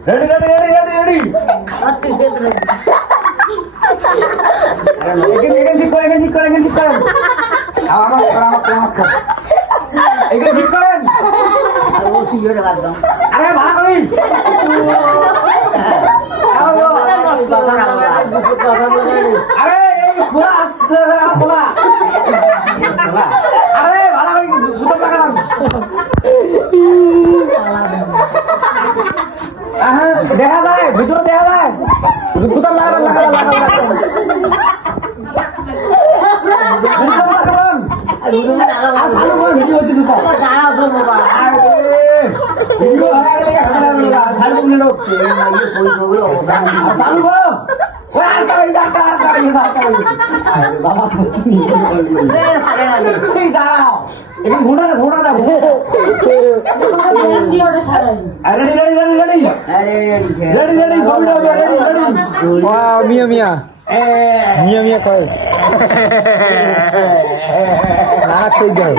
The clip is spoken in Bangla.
ready ready ready ready ready এখানে ঠিক করে এখানে ঠিক করে এখানে ঠিক করেন আমার এখানে ঠিক করেন আরে ভালো করি আরে এই খোলা খোলা আরে ভালো করি জুতো লাগালাম দেখা যায় ভিতরে দেখা যায় জুতো লাগালাম মিয়া মিয়া মিয়া মিয়া কয়েস না কই যায়